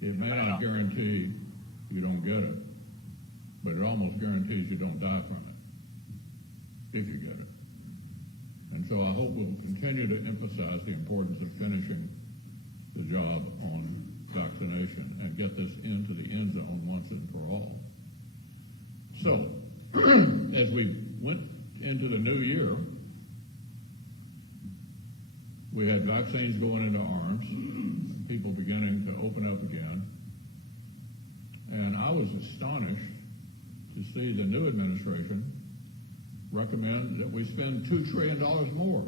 It may not guarantee you don't get it, but it almost guarantees you don't die from it, if you get it. And so I hope we'll continue to emphasize the importance of finishing the job on vaccination and get this into the end zone once and for all. So, as we went into the new year, we had vaccines going into arms, people beginning to open up again, and I was astonished to see the new administration recommend that we spend $2 trillion more.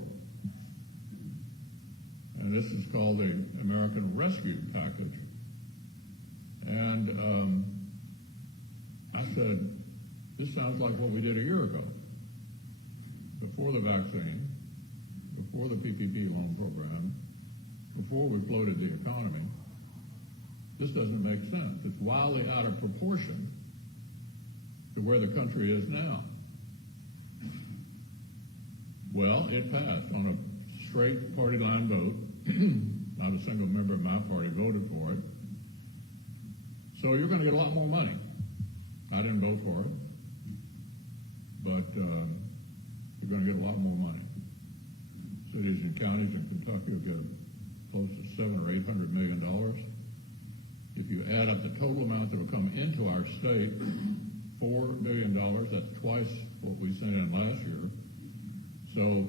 And this is called the American Rescue Package. And I said, this sounds like what we did a year ago, before the vaccine, before the PPP loan program, before we floated the economy. This doesn't make sense. It's wildly out of proportion to where the country is now. Well, it passed on a straight party line vote. Not a single member of my party voted for it. So you're going to get a lot more money. I didn't vote for it, but you're going to get a lot more money. Cities and counties in Kentucky will get close to $700 or $800 million. If you add up the total amount that will come into our state, $4 billion, that's twice what we sent in last year. So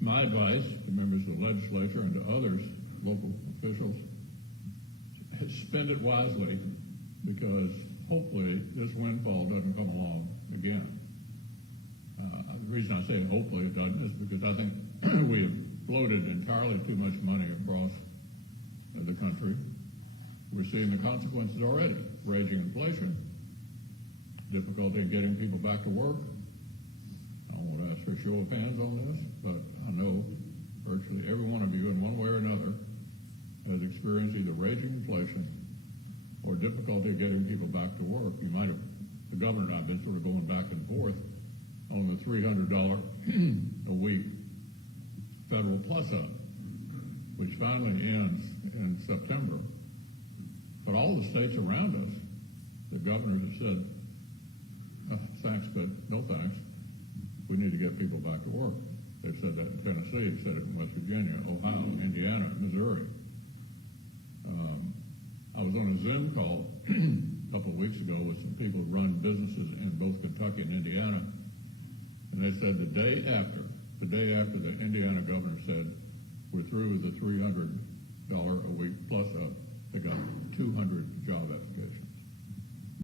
my advice to members of the legislature and to others, local officials, is spend it wisely, because hopefully this windfall doesn't come along again. The reason I say hopefully it doesn't is because I think we have floated entirely too much money across the country. We're seeing the consequences already: raging inflation, difficulty in getting people back to work. I don't want to ask for a show of hands on this, but I know virtually every one of you in one way or another has experienced either raging inflation or difficulty getting people back to work. You might have, the governor and I have been sort of going back and forth on the $300 a week federal plus-up, which finally ends in September. But all the states around us, the governors have said, thanks, but no thanks. We need to get people back to work. They've said that in Tennessee, they've said it in West Virginia, Ohio, Indiana, Missouri. I was on a Zoom call a couple of weeks ago with some people who run businesses in both Kentucky and Indiana, and they said the day after the Indiana governor said we're through with the $300 a week plus up, they got